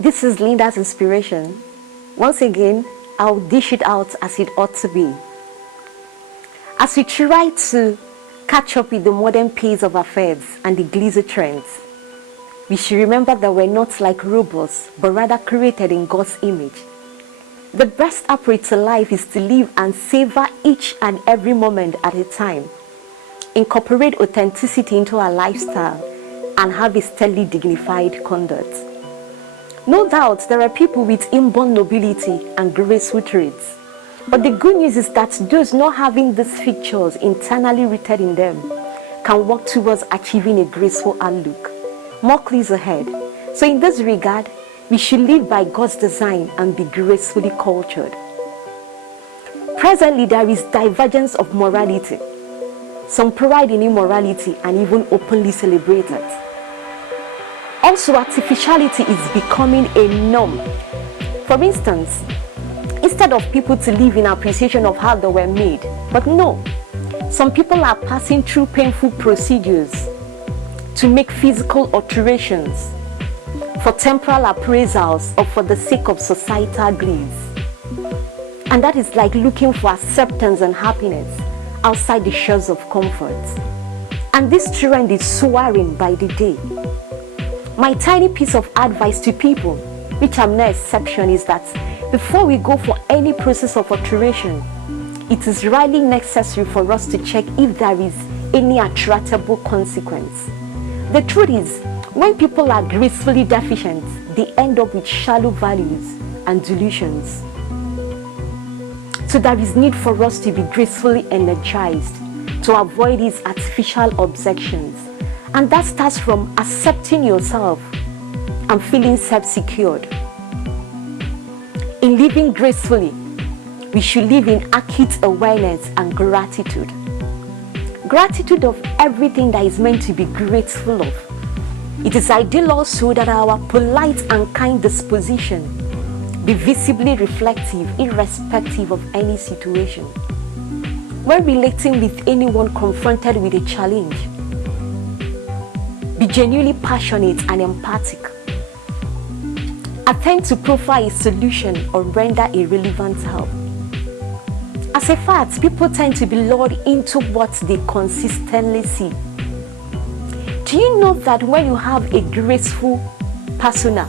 This is Linda's inspiration. Once again, I'll dish it out as it ought to be. As we try to catch up with the modern pace of affairs and the glitzy trends, we should remember that we're not like robots, but rather created in God's image. The best approach to life is to live and savor each and every moment at a time. Incorporate authenticity into our lifestyle and have a steadily dignified conduct. No doubt there are people with inborn nobility and graceful traits. But the good news is that those not having these features internally rooted in them can work towards achieving a graceful outlook. More clues ahead. So in this regard, we should live by God's design and be gracefully cultured. Presently, there is divergence of morality. Some pride in immorality and even openly celebrate it. Also, artificiality is becoming a norm. For instance, instead of people to live in appreciation of how they were made, but no, some people are passing through painful procedures to make physical alterations for temporal appraisals or for the sake of societal glitz. And that is like looking for acceptance and happiness outside the shores of comfort. And this trend is soaring by the day. My tiny piece of advice to people, which I'm no exception, is that before we go for any process of alteration, it is really necessary for us to check if there is any attractable consequence. The truth is, when people are gracefully deficient, they end up with shallow values and delusions. So there is need for us to be gracefully energized to avoid these artificial objections. And that starts from accepting yourself and feeling self-secured. In living gracefully, we should live in acute awareness and gratitude. Gratitude of everything that is meant to be grateful of. It is ideal also that our polite and kind disposition be visibly reflective irrespective of any situation. When relating with anyone confronted with a challenge, be genuinely passionate and empathic. Attempt to provide a solution or render a relevant help. As a fact, people tend to be lured into what they consistently see. Do you know that when you have a graceful persona,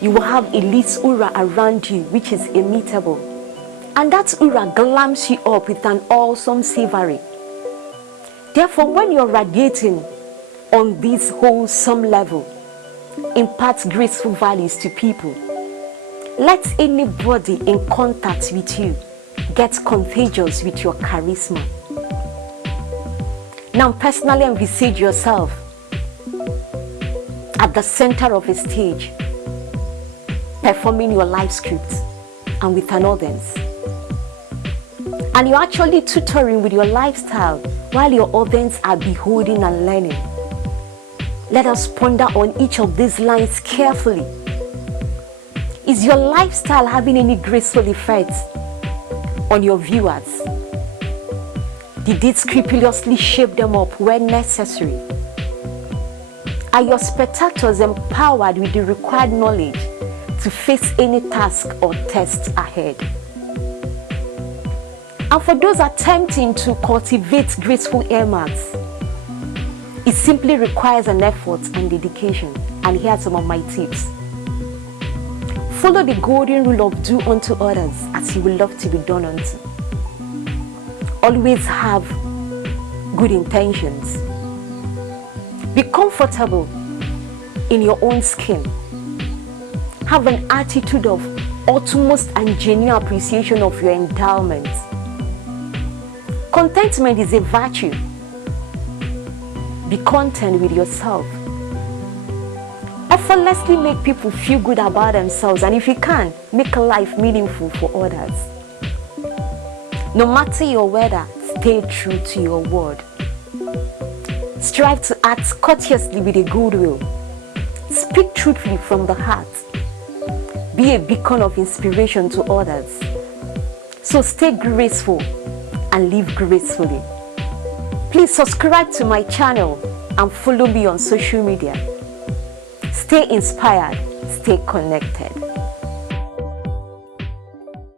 you will have a lit aura around you which is immutable, and that aura glams you up with an awesome savour. Therefore, when you're radiating on this wholesome level, impart graceful values to people. Let anybody in contact with you get contagious with your charisma. Now personally envisage yourself at the center of a stage, performing your life script and with an audience. And you're actually tutoring with your lifestyle while your audience are beholding and learning. Let us ponder on each of these lines carefully. Is your lifestyle having any graceful effects on your viewers? Did it scrupulously shape them up when necessary? Are your spectators empowered with the required knowledge to face any task or test ahead? And for those attempting to cultivate graceful earmarks, it simply requires an effort and dedication. And here are some of my tips. Follow the golden rule of do unto others as you will love to be done unto. Always have good intentions. Be comfortable in your own skin. Have an attitude of utmost and genuine appreciation of your endowment. Contentment is a virtue. Be content with yourself. Effortlessly make people feel good about themselves, and if you can, make a life meaningful for others. No matter your weather, stay true to your word. Strive to act courteously with a good will. Speak truthfully from the heart. Be a beacon of inspiration to others. So stay graceful and live gracefully. Please subscribe to my channel and follow me on social media. Stay inspired stay connected.